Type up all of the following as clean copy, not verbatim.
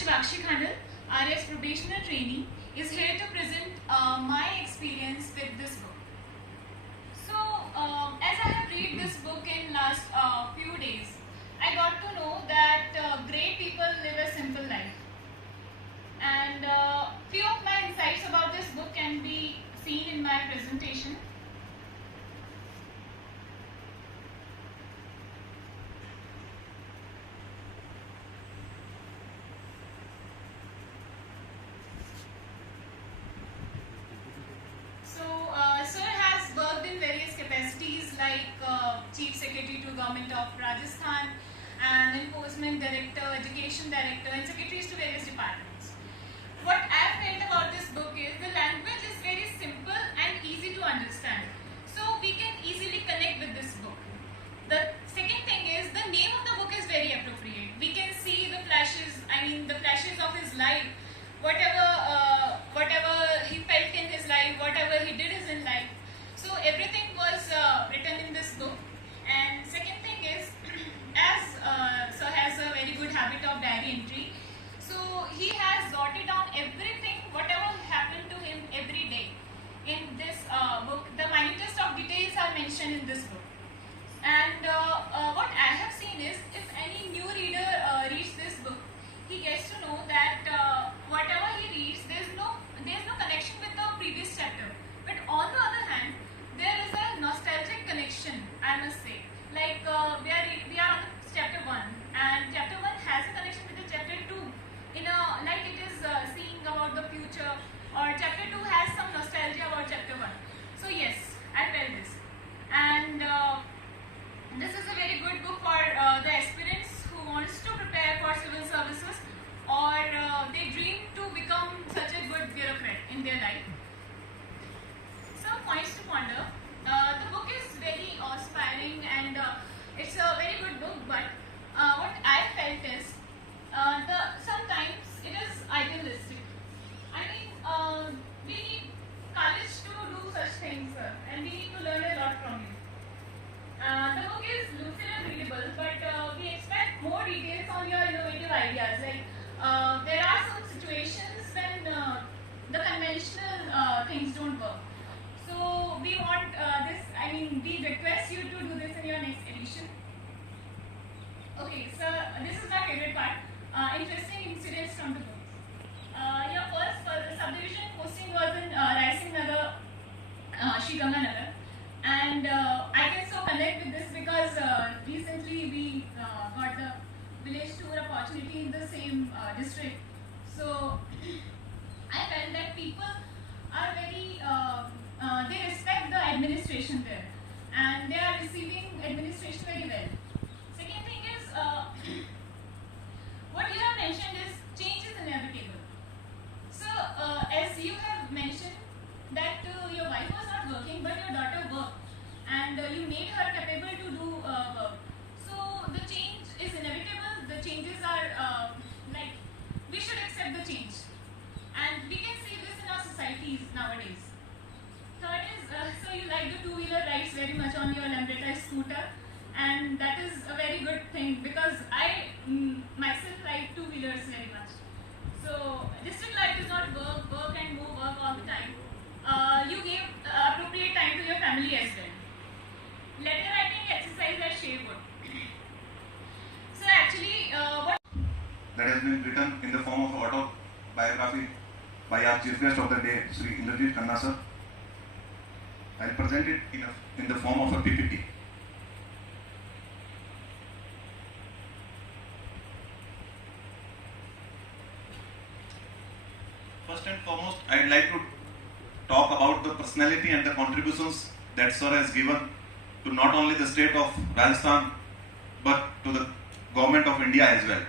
RS probationer trainee, is here to present my experience with this book. So, as I have read this book in last few days, I got to know that great people live a simple life. And few of my insights about this book can be seen in my presentation. Sir has worked in various capacities like Chief Secretary to Government of Rajasthan and Enforcement Director, Education Director and Secretaries to various departments. What I felt about this book is the language is very simple and easy to understand. So we can easily connect with this book. The second thing is the name of the book is very appropriate. We can see the flashes of his life, whatever he felt in his life, whatever he did in life. So everything was written in this book. And second thing is, as Sir has a very good habit of diary entry, so he has jotted down everything, whatever happened to him every day in this book. The minutest of details are mentioned in this book. And what I have seen is, if any new reader reads this book, he gets to know that whatever he reads, there is no connection with the previous chapter. But on the other hand, there is a nostalgic connection, I must say. Like we are on chapter 1, and chapter 1 has a connection with the chapter 2. Like it is seeing about the future, or chapter 2 has some nostalgia about chapter 1. So yes, I felt this. And this is a very good book for the aspirants who wants to prepare for civil services, or they dream to become such a good bureaucrat in their life. Some points to ponder. The book is very inspiring and it's a very good book, but what I felt is sometimes it is idealistic. I mean, we need courage to do such things, sir, and we need to learn a lot from you. The book is lucid and readable, but we expect more details on your innovative ideas. Like there are some situations when the conventional things don't work. So we want this. I mean, we request you to do this in your next edition. Okay, so this is my favorite part. Interesting incidents from the book. Your first subdivision posting was in Raising Nagar, Shiganga Nagar. And I can so connect with this because recently we got the village tour opportunity in the same district. So I felt that people are very, they respect the administration there, and they are receiving administration very well. Second thing is, what you have mentioned is change is inevitable. So as you have mentioned that your wife was not working but your daughter worked, and you made her capable to do work. So the change is inevitable. The changes are like, we should accept the change, and we can see this in our societies nowadays. Third is, so you like the two-wheeler rides very much on your Lambretta scooter, and that is a very good thing because I myself like two-wheelers very much. So district life is not work and more work all the time. You gave appropriate time to your family as well. Letter writing exercise at Jaipur. So actually, what that has been written in the form of autobiography by our chief guest of the day, Sri Indrajit Khanna sir. I will present it in the form of a PPT. First and foremost, I would like to talk about the personality and the contributions that sir has given to not only the state of Rajasthan but to the government of India as well.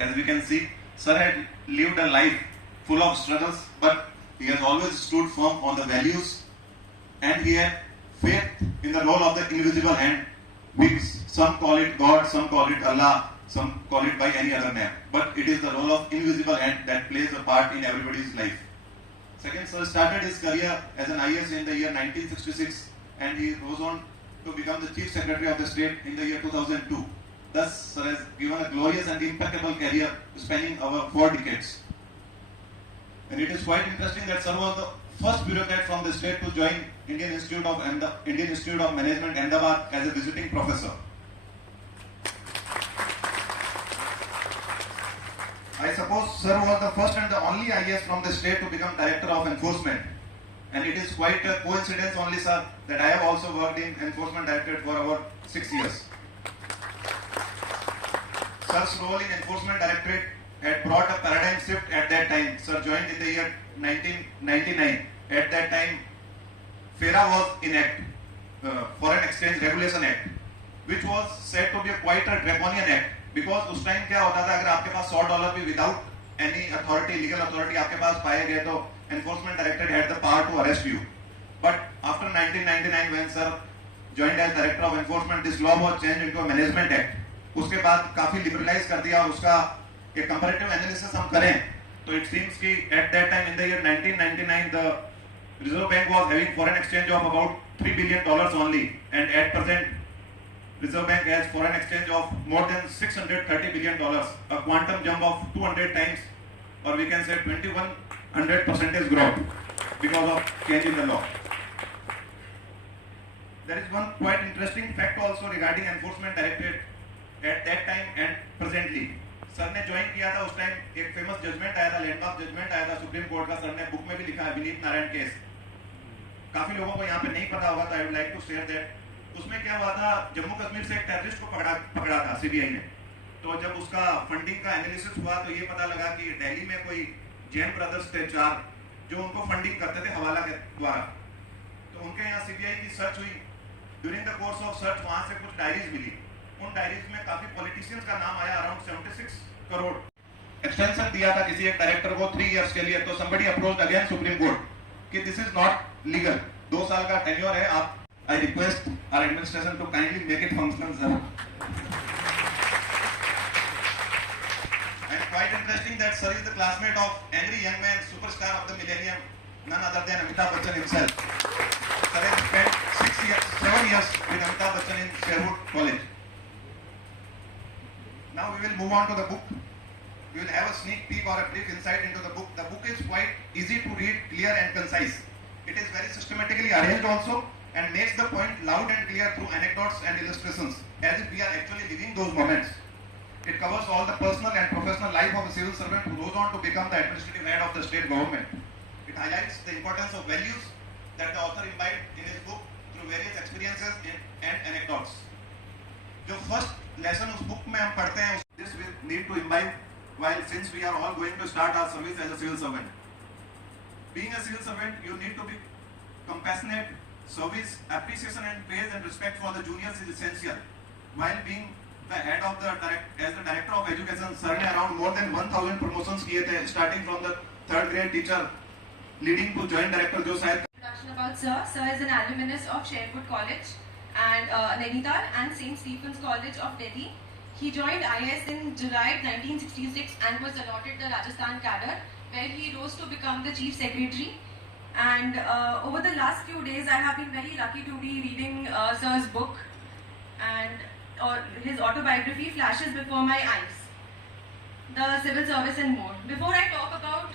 As we can see, sir had lived a life full of struggles, but he has always stood firm on the values, and he had faith in the role of the invisible hand, which some call it God, some call it Allah, some call it by any other name. But it is the role of invisible hand that plays a part in everybody's life. Second, sir started his career as an IS in the year 1966, and he goes on to become the Chief Secretary of the state in the year 2002. Thus, sir has given a glorious and impeccable career spanning over 4 decades. And it is quite interesting that sir was the first bureaucrat from the state to join Indian Institute of Management, Ahmedabad as a visiting professor. I suppose sir was the first and the only IAS from the state to become Director of Enforcement. And it is quite a coincidence only, sir, that I have also worked in Enforcement Directorate for over 6 years. Sir's role in Enforcement Directorate had brought a paradigm shift at that time. Sir joined in the year 1999. At that time, FERA was in Act, Foreign Exchange Regulation Act, which was said to be quite a draconian act. Because उस time क्या होता था, अगर आपके पास $100 भी without any authority, legal authority आपके पास पाए गए तो Enforcement Directorate had the power to arrest you. But after 1999, when sir joined as Director of Enforcement, this law was changed into a Management Act. उसके बाद काफी liberalize कर दिया और उसका एक comparative analysis हम करें तो it seems कि at that time in the year 1999 the Reserve Bank was having foreign exchange of about $3 billion only, and at present Reserve Bank has foreign exchange of more than $630 billion, a quantum jump of 200 times, or we can say 2100% growth because of change in the law. There is one quite interesting fact also regarding Enforcement Directorate at that time and presently. Sir ने join किया था उस time एक famous judgement आया था, landmark judgement आया था supreme court का. सर ने बुक में भी लिखा है विनीत नारायण केस. काफी लोगों को यहाँ पे नहीं पता होगा तो I would like to share that. उसमें क्या हुआ था, जम्मू कश्मीर से एक टेररिस्ट को पकड़ा था सीबीआई ने. तो जब उसका फंडिंग का एनालिसिस हुआ तो ये पता लगा कि दिल्ली में कोई जैन ब्रदर्स थे 4 जो उनको फंडिंग करते थे हवाला के द्वारा. तो उनके यहाँ सीबीआई की सर्च हुई. During the course of search वहां से कुछ डायरीज मिली. उन डायरीज में काफी पॉलिटिशियंस का नाम आया, अराउंड 76 करोड़ एक्सटेंशन दिया था किसी एक डायरेक्टर को 3 इयर्स के लिए. तो somebody approached again supreme court कि दिस इज नॉट लीगल. 2 साल का टेन्योर है. आप I request our administration to kindly make it functional, sir. And quite interesting that sir is the classmate of angry young man, superstar of the millennium, none other than Amitabh Bachchan himself. Sir has spent 7 years with Amitabh Bachchan in Sherwood College. Now we will move on to the book. We will have a sneak peek or a brief insight into the book. The book is quite easy to read, clear and concise. It is very systematically arranged also and makes the point loud and clear through anecdotes and illustrations, as if we are actually living those moments. It covers all the personal and professional life of a civil servant who goes on to become the administrative head of the state government. It highlights the importance of values that the author imbibed in his book through various experiences and anecdotes. जो first lesson उस book में हम पढ़ते हैं, this we need to imbibe while since we are all going to start our service as a civil servant. Being a civil servant, you need to be compassionate. Service, appreciation and praise and respect for the juniors is essential. While being the head of the director of education, sir ने around more than 1000 promotions किए थे, starting from the 3rd grade teacher, leading to joint director जो शायद. Introduction about sir. Sir is an alumnus of Sherwood College and Nainital and St. Stephen's College of Delhi. He joined IS in July 1966 and was allotted the Rajasthan cadre, where he rose to become the chief secretary. And over the last few days, I have been very lucky to be reading sir's book, and his autobiography flashes before my eyes, the civil service and more. Before I talk about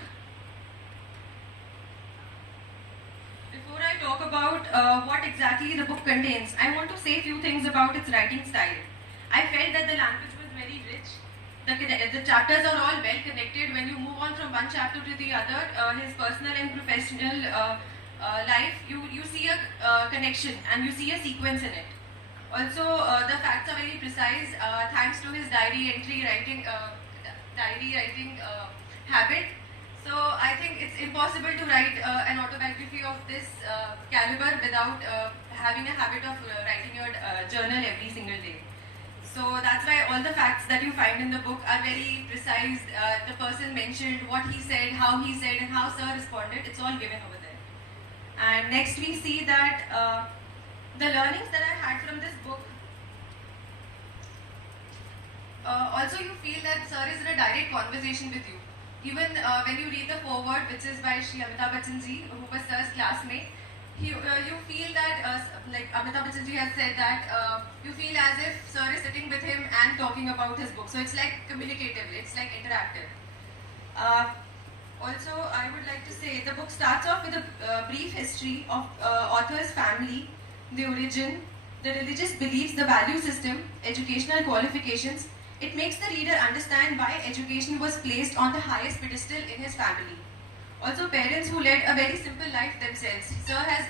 what exactly the book contains, I want to say a few things about its writing style. I felt that the language was very rich. The chapters are all well connected. When you move on from one chapter to the other, his personal and professional life, you see a connection and you see a sequence in it. Also, the facts are very precise thanks to his diary writing habit. So I think it's impossible to write an autobiography of this caliber without having a habit of writing your journal every single day. So that's why all the facts that you find in the book are very precise. The person mentioned what he said, how he said, and how sir responded. It's all given over there. And next we see that the learnings that I had from this book. Also you feel that sir is in a direct conversation with you. Even when you read the foreword, which is by Shri Amitabh Bachchan ji, who was sir's classmate, you feel that, like Amitabh Bachchan ji has said that, you feel as if sir is sitting with him and talking about his book. So it's like communicative, it's like interactive. Also, I would like to say the book starts off with a brief history of author's family, the origin, the religious beliefs, the value system, educational qualifications. It makes the reader understand why education was placed on the highest pedestal in his family. Also, parents who led a very simple life themselves. Sir has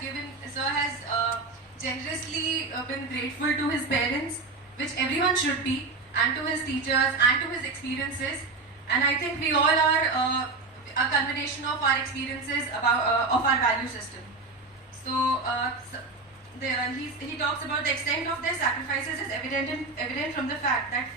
generously been grateful to his parents, which everyone should be, and to his teachers and to his experiences. And I think we all are a combination of our experiences of our value system. So, he talks about the extent of their sacrifices is evident from the fact that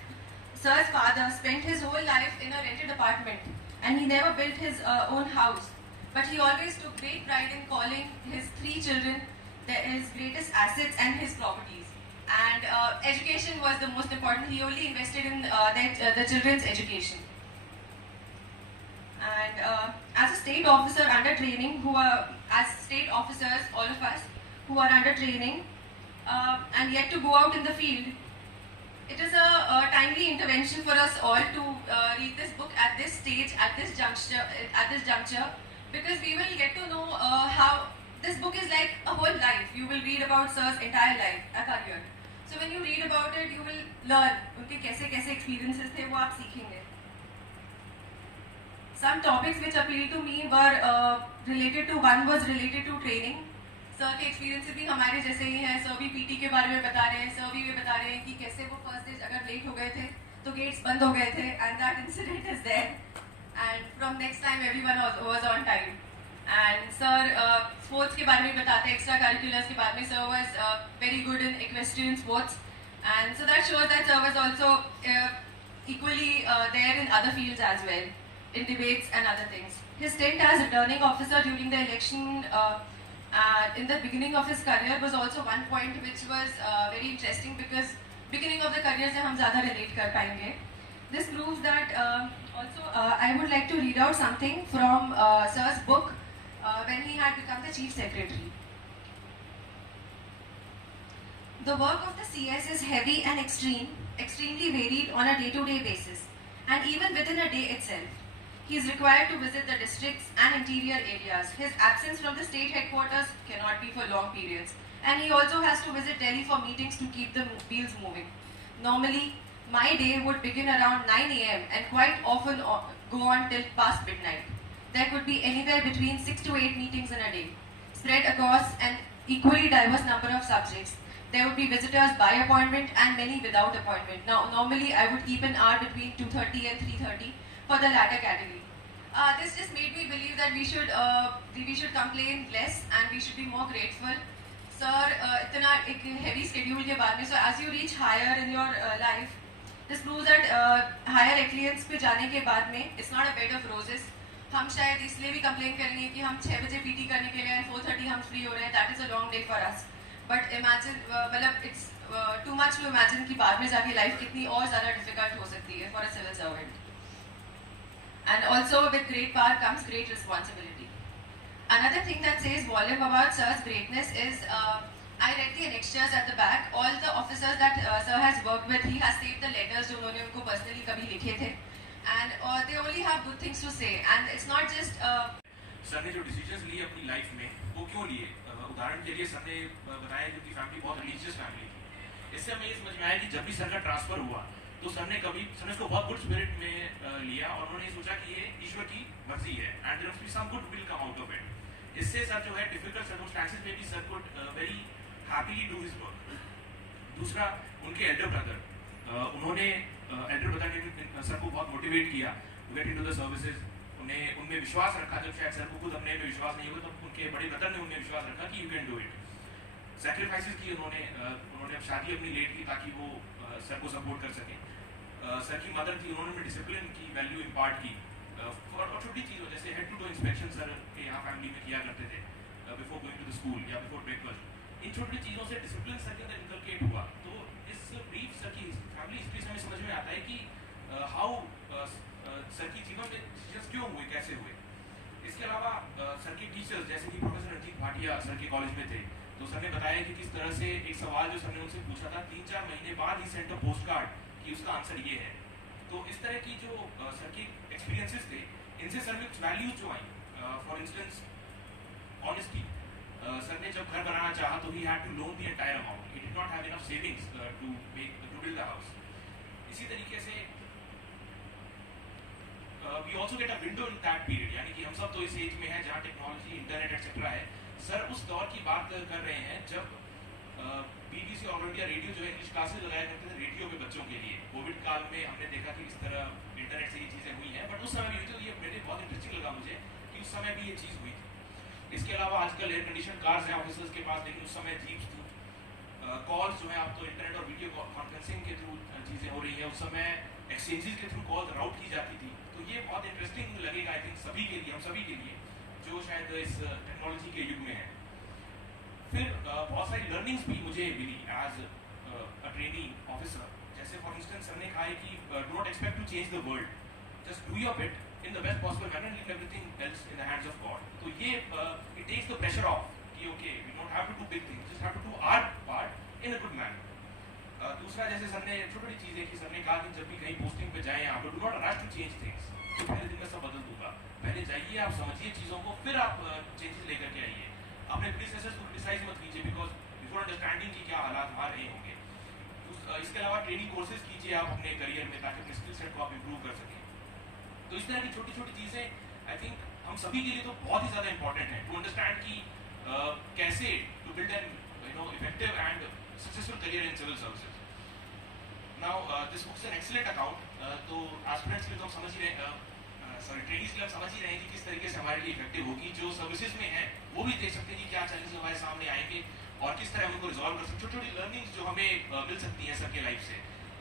Sir's father spent his whole life in a rented apartment and he never built his own house. But he always took great pride in calling his 3 children his greatest assets and his properties. And education was the most important. He only invested in the children's education. And as a state officer under training, as state officers, all of us who are under training and yet to go out in the field, it is a timely intervention for us all to read this book at this stage, at this juncture, because we will get to know how this book is like a whole life. You will read about Sir's entire life, a career. So when you read about it, you will learn उनके कैसे experiences थे वो आप सीखेंगे. Some topics which appealed to me were one was related to training. Sir के experiences भी हमारे जैसे ही हैं. सर भी पीटी के बारे में बता रहे हैं. सर भी ये बता रहे हैं कि कैसे वो फर्स्ट डे अगर लेट हो गए थे तो गेट्स बंद हो गए थे. And that incident is there. And from next time everyone was on time. And sir sports के बारे में बताते हैं, एक्स्ट्रा करिकुलर्स के बारे में. Sir was very good in equestrian sports. And so that shows that sir was also equally there in other fields as well, in debates and other things. His stint as returning officer during the election in the beginning of his career was also one point which was very interesting, because beginning of the career se hum zyada relate kar payenge. This proves that also I would like to read out something from Sir's book when he had become the chief secretary. The work of the CS is heavy and extremely varied on a day-to-day basis, and even within a day itself. He is required to visit the districts and interior areas. His absence from the state headquarters cannot be for long periods. And he also has to visit Delhi for meetings to keep the wheels moving. Normally, my day would begin around 9 a.m. and quite often go on till past midnight. There could be anywhere between 6 to 8 meetings in a day, spread across an equally diverse number of subjects. There would be visitors by appointment and many without appointment. Now, normally I would keep an hour between 2:30 and 3:30 for the latter category. This just made me believe that we should complain less and we should be more grateful. Sir, इतना एक heavy schedule के बाद में, so as you reach higher in your life, this proves that higher excellence पे जाने के बाद में it's not a bed of roses. हम शायद इसलिए भी complain करेंगे कि हम 6 बजे PT करने के लिए and 4:30 हम free हो रहे हैं. That is a long day for us. But imagine, मतलब it's too much to imagine कि बाद में जाके life कितनी और ज़्यादा difficult हो सकती है for a civil servant. And also with great power comes great responsibility. Another thing that says volume about Sir's greatness is, I read the annexures at the back. All the officers that Sir has worked with, he has saved the letters जो उन्होंने उनको personally कभी लिखे थे. And they only have good things to say. And it's not just sir ने जो decisions लिए अपनी लाइफ में वो क्यों लिए? उदाहरण के लिए सर ने बताया कि उनकी फैमिली बहुत रिलीजियस फैमिली थी. इससे हमें ये समझ में आया कि जब भी सर का ट्रांसफर हुआ तो सर ने इसको बहुत गुड स्पिरिट में लिया और उन्होंने सोचा कि ये ईश्वर की मर्जी है and there must be some good will come out of it. इससे सर जो है डिफिकल्ट सर्कमस्टेंसेस में भी sir could very happily do his work. दूसरा, उनके एल्डर ब्रदर, उन्होंने एल्डर ब्रदर ने सर को बहुत मोटिवेट किया to get into the services. उनमें विश्वास रखा. जब शायद सर को खुद अपने में विश्वास नहीं हुआ तो उनके बड़े ब्रदर ने उनमें विश्वास रखा कि you can do it. Sacrifices की उन्होंने अब शादी अपनी लेट की ताकि वो सर को सपोर्ट कर सकें. सर की मदर थी, उन्होंने डिसिप्लिन की वैल्यू इम्पार्ट की. और छोटी चीज़ों जैसे head to toe inspection sir के यहाँ फैमिली में किया करते थे before going to the school या बिफोर ब्रेकफास्ट. इन छोटी चीज़ों से डिसिप्लिन सर के अंदर इनकलकेट हुआ. तो इस ब्रीफ सर की फैमिली हिस्ट्री से हमें समझ में आता है कि हाउ सर की जीवन में डिसीजंस क्यों हुए, कैसे हुए. इसके अलावा सर के टीचर्स जैसे कि प्रोफेसर रंजीत भाटिया जापिया सर के कॉलेज में थे, तो सर ने बताया कि किस तरह से एक सवाल जो सर ने उनसे पूछा था 3-4 महीने बाद ही सेंड अ पोस्ट कार्ड कि उसका आंसर ये है। तो इस तरह की जो सर की एक्सपीरियंसेस थे, इनसे सर में कुछ वैल्यूज जो आई, फॉर इंस्टेंस ऑनेस्टी। सर ने जब घर बनाना चाहा तो he had to loan the entire amount, he did not have enough savings to build the house. इसी तरीके से we also get a window in that period, यानी कि हम सब तो इस एज में हैं जहाँ टेक्नोलॉजी, इंटरनेट एक्सेट्रा है। सर उस दौर की बात कर रहे हैं जब BBC ऑल इंडिया रेडियो जो है इंग्लिश क्लासेस लगाया करते थे रेडियो पे बच्चों के लिए। कोविड काल में हमने देखा कि किस तरह इंटरनेट से ये चीज़ें हुई हैं, बट उस समय भी हुई थी। तो ये मेरे बहुत इंटरेस्टिंग लगा मुझे कि उस समय भी ये चीज़ हुई थी। इसके अलावा आजकल एयर कंडीशन कार्स हैं ऑफिसर्स के पास, लेकिन उस समय जीप्स थी। कॉल्स जो है आप तो इंटरनेट और वीडियो कॉन्फ्रेंसिंग के थ्रू चीज़ें हो रही हैं, उस समय एक्सचेंजेस के थ्रू कॉल राउट की जाती थी। तो ये बहुत इंटरेस्टिंग लगेगा आई थिंक सभी के लिए, हम सभी के लिए जो शायद इस टेक्नोलॉजी के युग में है। फिर बहुत सारी लर्निंग्स भी मुझे मिली एज अ ट्रेनी ऑफिसर। जैसे फॉर इंस्टेंस सर ने कहा है कि do not expect to change the world, just do your bit in the best possible manner, leave everything else in the hands of God. तो ये it takes the pressure of कि okay we don't have to do big things, just have to do our part in a good manner. दूसरा, जैसे sir ने छोटी छोटी चीज़ें कि सर ने कहा कि जब भी कहीं पोस्टिंग पे जाएं आप, do not rush to change things, तो पहले दिन में सब बदल दूंगा। पहले जाइए, आप समझिए चीज़ों को, फिर आप चेंजेस लेकर के आइए। अपने प्रीडिसेसर्स को क्रिटिसाइज मत कीजिए बिकॉज बिफोर अंडरस्टैंडिंग कि क्या हालात वहाँ रहे होंगे। इसके अलावा ट्रेनिंग कोर्सेज कीजिए आप अपने करियर में, ताकि अपने स्किल सेट को आप इम्प्रूव कर सकें। तो इस तरह की छोटी छोटी चीज़ें आई थिंक हम सभी के लिए तो बहुत ही ज़्यादा इंपॉर्टेंट है टू अंडरस्टैंड कि कैसे to build an effective and successful career in civil services. Now this book is an excellent account. तो एस्पिरेंट्स के लिए तो हम समझ ही रहे, सॉरी ट्रेनिंग्स के लिए हम समझ ही रहे हैं कि किस तरीके से हमारे लिए इफेक्टिव होगी। जो सर्विसेज में है वो भी देख सकते हैं कि क्या चैलेंजेस हमारे सामने आएंगे और किस तरह उनको रिजॉल्व कर सकते हैं। छोटी छोटी लर्निंग्स जो हमें मिल सकती हैं सबके लाइफ से।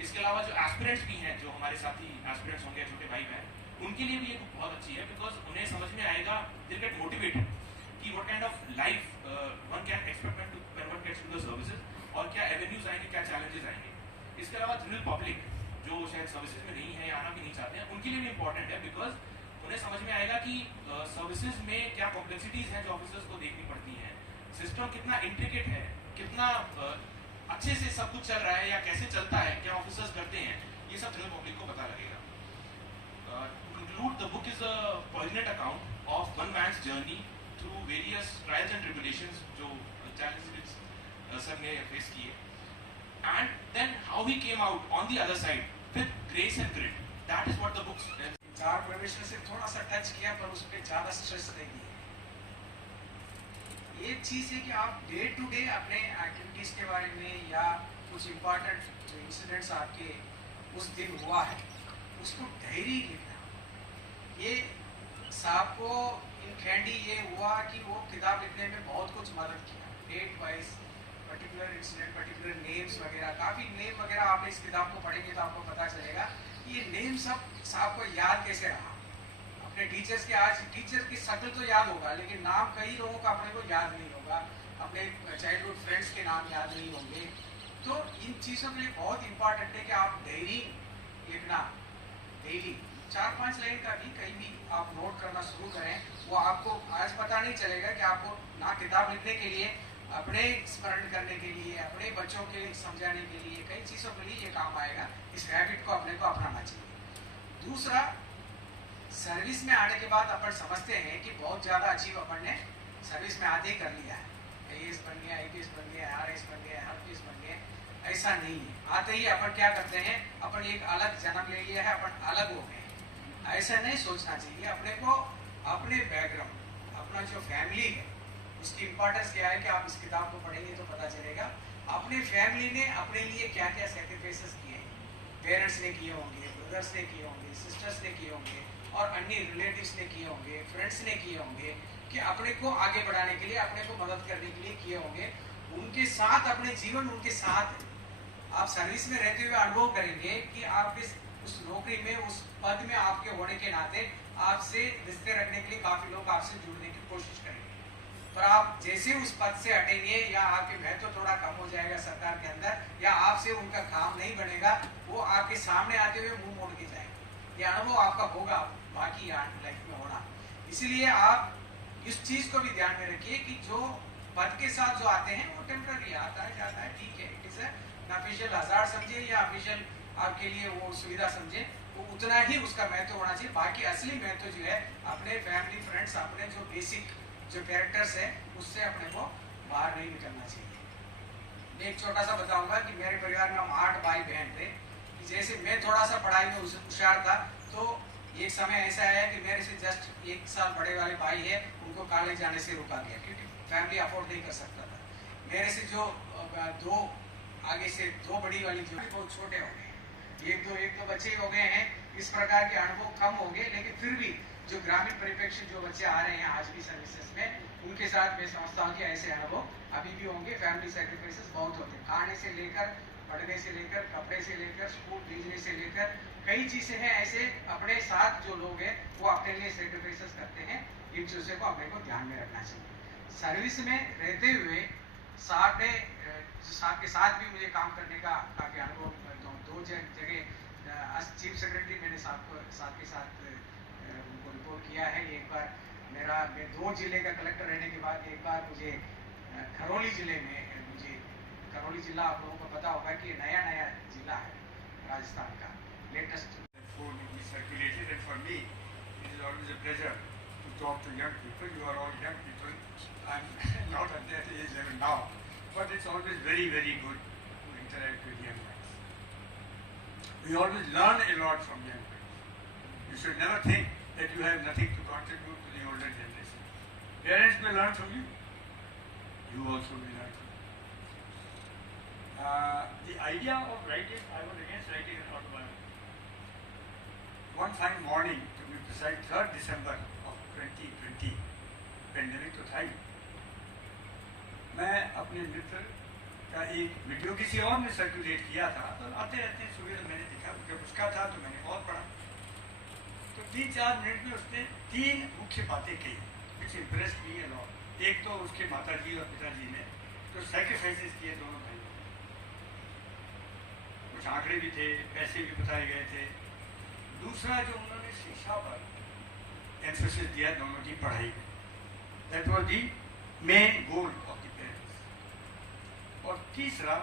इसके अलावा जो एस्पिरेंट्स भी हैं, जो हमारे साथी एस्पिरेंट्स होंगे, छोटे भाई बहन, उनके लिए भी ये बुक बहुत अच्छी है बिकॉज उन्हें समझ में आएगा, दे गेट मोटिवेटेड कि what kind of life one can expect when one gets to the services, और क्या एवेन्यूज आएंगे, क्या चैलेंजेस आएंगे। इसके अलावा जनरल पब्लिक जो शायद सर्विसेज में नहीं है या आना भी नहीं चाहते हैं, उनके लिए भी इंपॉर्टेंट है बिकॉज उन्हें समझ में आएगा कि सर्विसेज में क्या कॉम्प्लेक्सिटीज हैं जो ऑफिसर्स को देखनी पड़ती हैं, सिस्टम कितना इंट्रिकेट है, कितना अच्छे से सब कुछ चल रहा है या कैसे चलता है, क्या ऑफिसर्स करते हैं, ये सब जनरल पब्लिक को पता लगेगा। To conclude, the book is a poignant account of one man's journey through various trials and tribulations, जो चैलेंजेस सर ने फेस किए, and then how he came out on the other side with grace and grit. That is what the book is. चार profession से थोड़ा सा touch किया पर उस पर ज़्यादा स्ट्रेस नहीं दिया। एक चीज़ है कि आप डे टू डे अपने एक्टिविटीज़ के बारे में या कुछ इम्पोर्टेंट जो इंसिडेंट्स आपके उस दिन हुआ है उसको डायरी लिखना। ये साहब को इन कैंडी ये हुआ कि वो किताब लिखने में बहुत कुछ मदद किया, date wise particular incident, particular names वगैरह, काफ़ी नेम वगैरह आप इस किताब को पढ़ेंगे तो आपको पता चलेगा ये नेम सब साहब को याद कैसे रहा। अपने टीचर्स के, आज टीचर की शक्ल तो याद होगा लेकिन नाम कई लोगों का अपने को याद नहीं होगा, अपने चाइल्डहुड फ्रेंड्स के नाम याद नहीं होंगे। तो इन चीज़ों के लिए बहुत इंपॉर्टेंट है कि आप डायरी लिखना, डेली 4-5 लाइन का भी कहीं भी आप नोट करना शुरू करें। वो आपको आज पता नहीं चलेगा कि आपको ना किताब लिखने के लिए, अपने स्मरण करने के लिए, अपने बच्चों के समझाने के लिए, कई चीज़ों के लिए ये काम आएगा। इस हैबिट को अपने को अपनाना चाहिए। दूसरा, सर्विस में आने के बाद अपन समझते हैं कि बहुत ज़्यादा अचीव अपन ने सर्विस में आते ही कर लिया है, AS बन गया, IPS बन गया, RS बन गया, RPS बन गया। ऐसा नहीं है। आते ही अपन क्या करते हैं, अपन एक अलग जन्म ले लिया है, अपन अलग हो गए हैं। ऐसा नहीं सोचना चाहिए। अपने को अपने बैकग्राउंड, अपना जो फैमिली है उसकी इम्पोर्टेंस क्या है कि आप इस किताब को पढ़ेंगे तो पता चलेगा अपने फैमिली ने अपने लिए क्या क्या सेक्रीफाइसेस किए हैं। पेरेंट्स ने किए होंगे, ब्रदर्स ने किए होंगे, सिस्टर्स ने किए होंगे और अन्य रिलेटिव्स ने किए होंगे, फ्रेंड्स ने किए होंगे कि अपने को आगे बढ़ाने के लिए, अपने को मदद करने के लिए किए होंगे। उनके साथ अपने जीवन उनके साथ आप सर्विस में रहते हुए अनुभव करेंगे कि आप उस नौकरी में, उस पद में आपके होने के नाते आपसे रिश्ते रखने के लिए काफ़ी लोग आपसे जुड़ने की कोशिश करेंगे। पर आप जैसे उस पद से हटेंगे या आपके महत्व तो थोड़ा कम हो जाएगा सरकार के अंदर, या आपसे उनका काम नहीं बनेगा, वो आपके सामने आते हुए मुंह मोड़ के जाएंगे। ये अनुभव आपका होगा बाकी लाइफ में होना। इसीलिए आप इस चीज़ को भी ध्यान में रखिए कि जो पद के साथ जो आते हैं वो टेम्पररी आता है जाता है, ठीक है, it is an official hazard समझे या ऑफिशियल आपके लिए वो सुविधा समझे, तो उतना ही उसका महत्व होना चाहिए। बाकी असली महत्व जो है अपने फैमिली फ्रेंड्स, अपने जो बेसिक जो कैरेक्टर्स है उससे अपने को बाहर नहीं निकलना चाहिए। मैं एक छोटा सा बताऊंगा कि मेरे परिवार में हम 8 भाई बहन थे, कि जैसे मैं थोड़ा सा पढ़ाई में होशियार था, तो एक समय ऐसा आया कि मेरे से जस्ट 1 साल बड़े वाले भाई है, उनको कॉलेज जाने से रोका गया क्योंकि फैमिली अफोर्ड नहीं कर सकता था। मेरे से जो दो आगे से 2 बड़ी वाली जो बहुत छोटे हो गए, एक दो बच्चे हो गए हैं, इस प्रकार के अनुभव कम हो गए, लेकिन फिर भी जो ग्रामीण परिप्रेक्ष्य जो बच्चे आ रहे हैं आज भी सर्विसेज में, उनके साथ मैं समझता हूँ कि ऐसे अनुभव अभी भी होंगे। फैमिली सेक्रीफाइसेस बहुत होते हैं, खाने से लेकर, पढ़ने से लेकर, कपड़े से लेकर, स्कूल भेजने से लेकर, कई चीजें हैं ऐसे अपने साथ जो लोग हैं वो अपने लिए सेक्रीफाइसेस करते हैं। इन चीजों को अपने को ध्यान में रखना चाहिए। सर्विस में रहते हुए साहब के साथ भी मुझे काम करने का काफी अनुभव, 2 जगह चीफ सेक्रेटरी मैंने साहब के साथ उनको रिपोर्ट किया है। एक बार मैं 2 जिले का कलेक्टर रहने के बाद एक बार मुझे करौली जिले में, करौली जिला आप लोगों को पता होगा कि नया जिला है राजस्थान का, latest. Circulated, and for me it is always a pleasure to talk to young people. You are all young people. I'm not at that age level now, but it's always very, very good to interact with young minds. We always learn a lot from young people. You should never think that you have nothing to contribute to the older generation. Parents may learn from you. You also will learn from them. The idea of writing, I was against writing an autobiography. One fine morning, to be precise, 3rd December of 2020, pandemic तो था ही, मैं अपने मित्र का एक video किसी और ने circulate किया था, तो आते रहते हैं सुबह, मैंने देखा जब उसका था तो मैंने और पढ़ा, तो 3-4 मिनट में उसने 3 मुख्य बातें कही विच इम्प्रेस्ड मी अ लॉट। एक तो उसके माताजी और पिताजी ने तो सैक्रिफाइसेस किए दोनों भाइयों, कुछ आंकड़े भी थे, पैसे भी बताए गए थे। दूसरा जो उन्होंने शिक्षा पर एम्फेसिस दिया दोनों की पढ़ाई में, that was the main goal of the parents. और तीसरा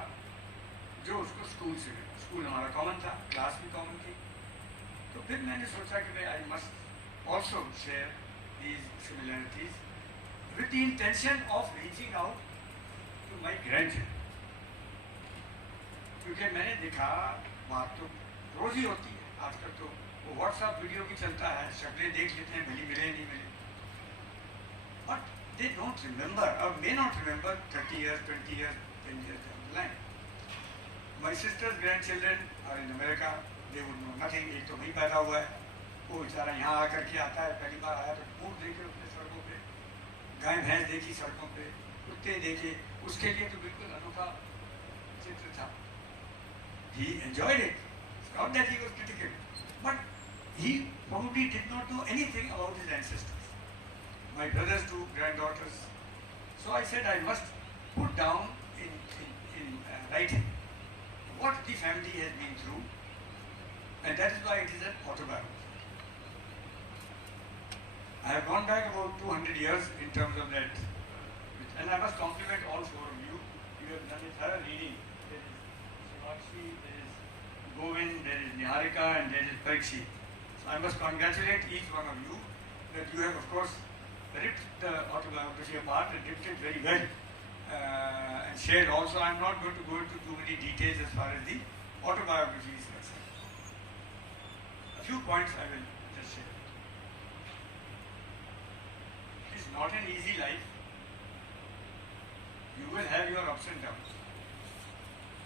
जो उसको स्कूल से मिला, स्कूल हमारा कॉमन था, क्लास भी कॉमन थी, तो फिर मैंने सोचा कि I must also share these similarities with the intention of reaching out to my grandchildren, क्योंकि मैंने देखा बात तो रोज ही होती है, आजकल तो वो व्हाट्सएप वीडियो भी चलता है, शक्लें देख लेते हैं, मिले नहीं मिले, बट दे डोंट रिमेंबर और may not remember 30 years, 20 years, 10 years down the line. My sister's grandchildren are in America, they would know nothing. एक तो वहीं पैदा हुआ है, वो बेचारा यहाँ आकर के आता है, पहली बार आया तो ऊँट देखे उसने सड़कों पे, गाय भैंस देखी सड़कों पे, कुत्ते देखे, उसके लिए तो बिल्कुल अनोखा चित्र था। He enjoyed it. It's not that he was critical, but he probably did not know anything about his ancestors. My brother's 2 granddaughters. So I said I must put down in writing what the family has been through, and that is why it is an autobiography. I have gone back about 200 years in terms of that, and I must compliment all 4 of you. You have done a thorough reading. There is Shimakshi, there is Govind, there is Niharika, and there is Parikshit. So I must congratulate each one of you that you have, of course, ripped the autobiography apart and ripped it very well and shared also. I am not going to go into too many details as far as the autobiography is concerned. A few points I will just share. It is not an easy life. You will have your ups and downs.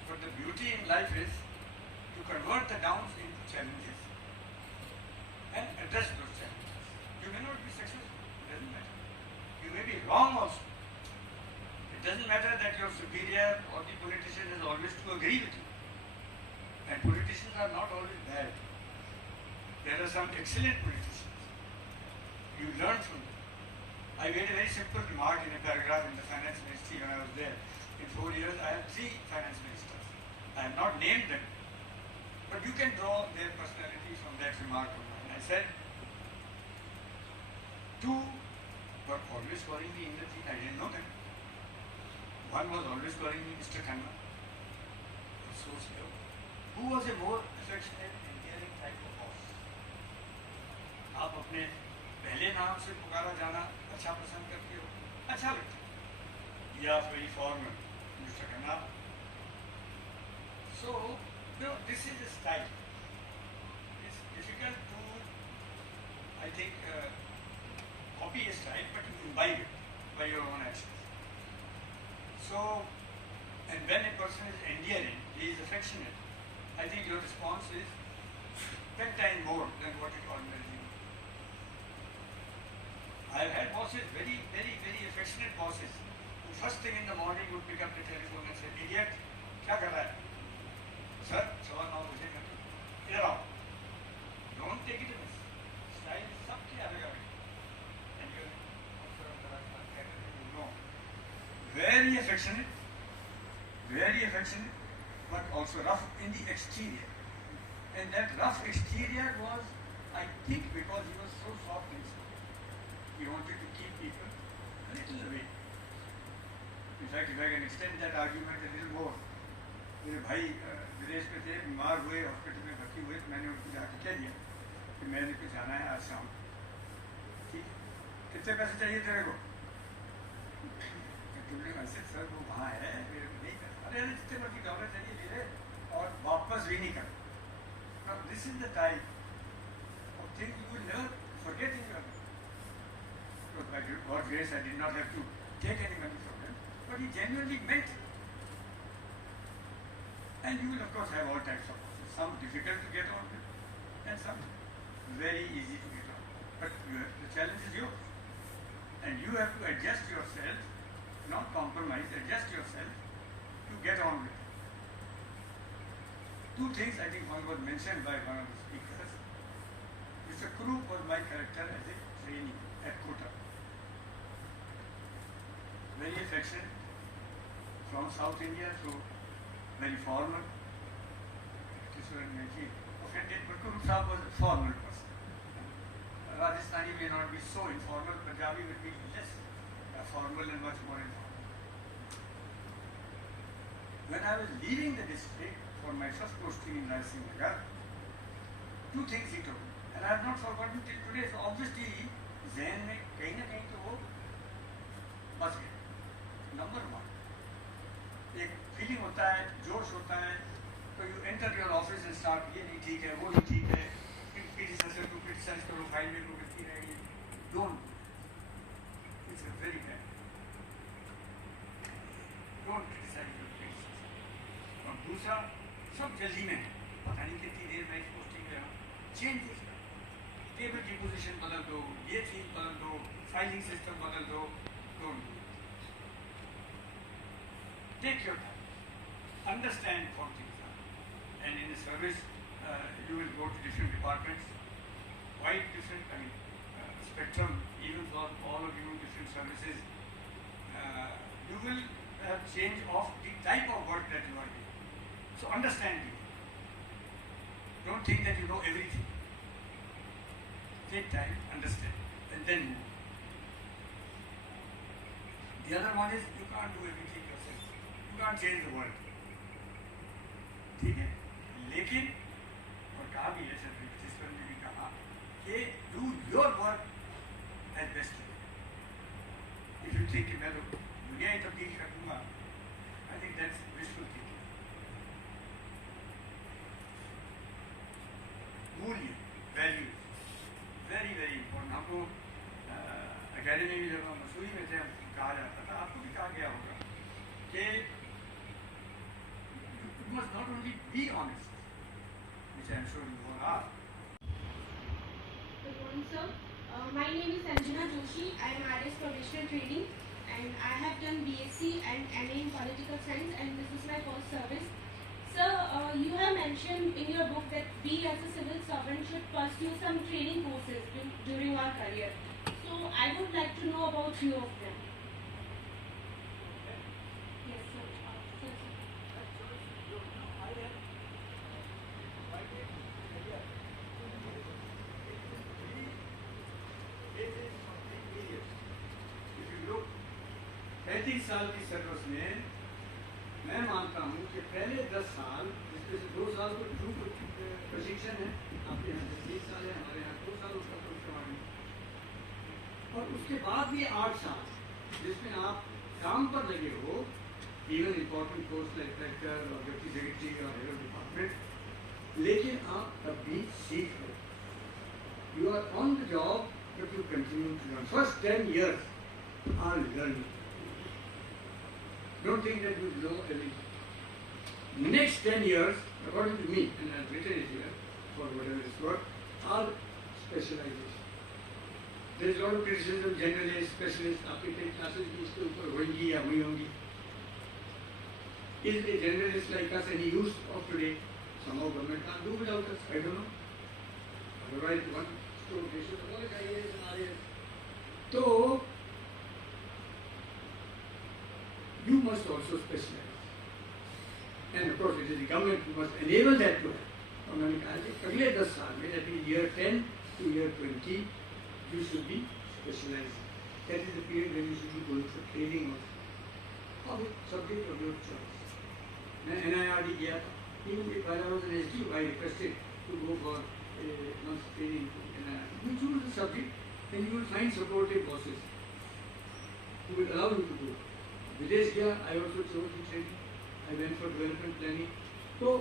But the beauty in life is to convert the downs into challenges and address those challenges. You may not be successful, it doesn't matter. You may be wrong also. It doesn't matter that your superior or the politician is always to agree with you. And politicians are not always bad. There are some excellent politicians. You learn from them. I made a very simple remark in a paragraph in the finance ministry when I was there. In 4 years, I had 3 finance ministers. I have not named them, but you can draw their personality from that remark of mine. I said, 2 were always calling me English, I didn't know them. One was always calling me Mr. Khanna. So slow. Who was a more affectionate and caring type of boss? आप अपने पहले नाम से पुकारा जाना अच्छा पसंद करते हो, अच्छा लगता है, या very formal, Mr. Khanna. So, this is a style. It's difficult to, I think, copy a style, but you imbibe it by your own actions. So, and when a person is endearing, he is affectionate, I think your response is 10 times more than what it ordinarily would. I have had bosses, very, very, very affectionate bosses, who first thing in the morning would pick up the telephone and say, idiot, क्या कर रहा है? Sir, 9:15 बजे कर दो, इधर आओ. Don't take it amiss. Style सबके अलग-अलग. And you know, very affectionate, but also rough in the exterior. And that rough exterior was, I think, because he was so soft inside. He wanted to keep people a little away. In fact, if I can extend that argument a little more, मेरे भाई विदेश में थे, बीमार हुए, hospital में भर्ती हुए, तो मैंने उनको जाकर कह दिया कि मैंने कुछ जाना है आज शाम. ठीक है, कितने पैसे चाहिए तेरे को? तुमने कहा सर वो वहाँ है, मेरे को नहीं कर. अरे जितने मर्जी डॉलर चाहिए दे दे और वापस भी नहीं कर. Now this is the type of thing you will never forget in your life. So by God's grace, I did not have to take any money from them, but he genuinely meant it. And you will of course have all types of bosses. Some difficult to get on with, and some very easy to get on. But the challenge is yours, and you have to adjust yourself, not compromise. Adjust yourself to get on with it. Two things I think one was mentioned by one of the speakers. Mr. Kuru was my character as a trainee at Kota. Very affectionate, from South India, so very formal. Kishore Meji offended, but Kuru Sahib was a formal person. Rajasthani may not be so informal, Punjabi will be less formal and much more informal. When I was leaving the district for my first posting in Raising Nagar, two things he told me, and I have not forgotten till today. So obviously, Zen में कहीं ना कहीं तो वो बस गया. Number one, एक feeling होता है, जोश होता है, तो you enter your office and start, ये नहीं ठीक है, वो नहीं ठीक है, criticize to criticize करो, file में लोग करती रहेगी. Don't. It's a very bad. Don't criticize your criticism. और दूसरा, सब जल्दी में है, पता नहीं कितनी देर में इस पोस्टिंग में हूँ, चेंज कुछ करो, टेबल की पोजीशन बदल दो, ये चीज बदल दो, फाइलिंग सिस्टम बदल दो, don't do it. Take your time, understand what things are, and in the service, you will go to different departments, quite different, spectrum, even for all of you, different services. You will have change of the type of work that you are doing. So understand it. Don't think that you know everything. Take time, understand, and then move. The other one is you can't do everything yourself. You can't change the world. ठीक है? लेकिन और कहा भी है sir जिसमें ने भी कहा कि do your work as best you can. If you think कि मैं तो दुनिया ही तब्दील कर दूंगा, I think that's wishful thinking. मूल्य, values, very very important. हमको अकेडमी में जब हम मसूरी में थे, हम कहा जाता था, आपको भी कहा गया होगा कि you must not only be honest, which I am sure you all are. Good morning, sir. My name is Sanjana Joshi. I am RS Professional Training, and I have done BSc and MA in Political Science, and this is my first service. Sir, you have mentioned in your book that we as a civil servant should pursue some training courses during our career. So I would like to know about few of them. Yes, sir. Yes, sir. If you look 10 35 साल की service में मैं मानता हूँ कि पहले 10 साल, जिसमें से 2 साल तो ड्रू प्रशिक्षण है, आपके यहाँ 20 साल है, हमारे यहाँ 2 साल उसका तो उसके बाद में, और उसके बाद भी 8 साल जिसमें आप काम पर लगे हो, even important post like collector और डिप्टी सेक्रेटरी और हेड ऑफ डिपार्टमेंट, लेकिन आप तब भी सीख रहे हो। You are on the job but you continue to learn. First 10 years are learning. Don't think that you know everything. Next 10 years, according to me, and I've written it here for whatever it's worth, are specialization. There is a lot of criticism, generalist, specialist, आपके कई classes भी इसके ऊपर होंगी या हुई होंगी. Is a generalist like us any use of today? Somehow government can't do without us. I don't know. Otherwise, one stroke they should avoid IAS and RAS. So, you must also specialize. And of course, it is the government who must enable that to happen. और मैंने कहा कि अगले 10 साल में, that is year 10 to year 20, you should be specializing. That is the period when you should be going for training of a subject of your choice. मैं NIRD गया था. Even if I was an SDU, I requested to go for a month's training to NIRD. You choose the subject, then you will find supportive bosses who will allow you to go. विदेश गया, I also chose the training. I went for development planning. So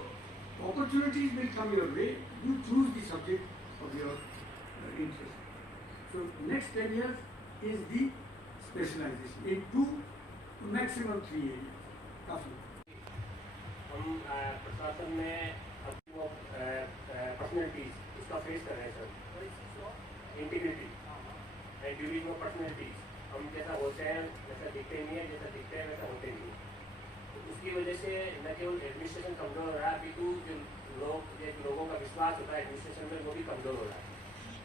opportunities will come your way. You choose the subject of your interest. So next 10 years is the specialization in 2 maximum 3 areas. काफी. हम प्रशासन में अपनी वो personalities उसका face कर रहे हैं sir. Integrity and during of personalities हम जैसा होते हैं वैसा दिखते नहीं है, जैसा दिखते हैं वैसा होते नहीं है. तो उसकी वजह से न केवल एडमिनिस्ट्रेशन कमज़ोर हो रहा है, अभी तो जो लोगों का विश्वास होता है एडमिनिस्ट्रेशन में वो भी कमज़ोर हो रहा है.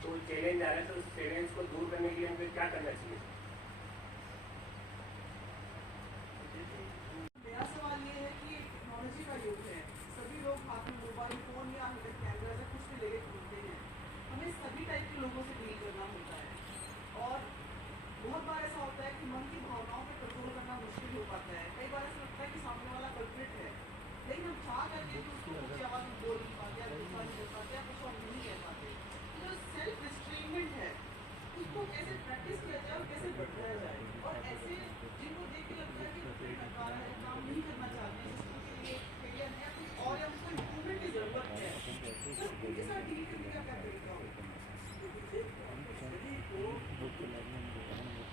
तो चैलेंज आ रहा है, तो उस चैलेंज को दूर करने के लिए हमें क्या करना चाहिए? मेरा सवाल ये है कि टेक्नोलॉजी का युग है, सभी लोग हाथ में मोबाइल फोन या कैमरा या कुछ भी लेके घूमते हैं. हमें सभी टाइप के लोगों से डील करना होता है और बहुत बार ऐसा होता है कि मन की भावनाओं पे कंट्रोल करना मुश्किल हो पाता है. कई बार ऐसा लगता है कि सामने वाला कल्प्रिट है, लेकिन हम चाह करके भी उसको ऊंची आवाज में बोल नहीं पाते या गुस्सा नहीं कर पाते या कुछ और नहीं कह पाते. तो जो सेल्फ रिस्ट्रेनमेंट है उसको कैसे प्रैक्टिस किया जाए और कैसे बढ़ाया जाए?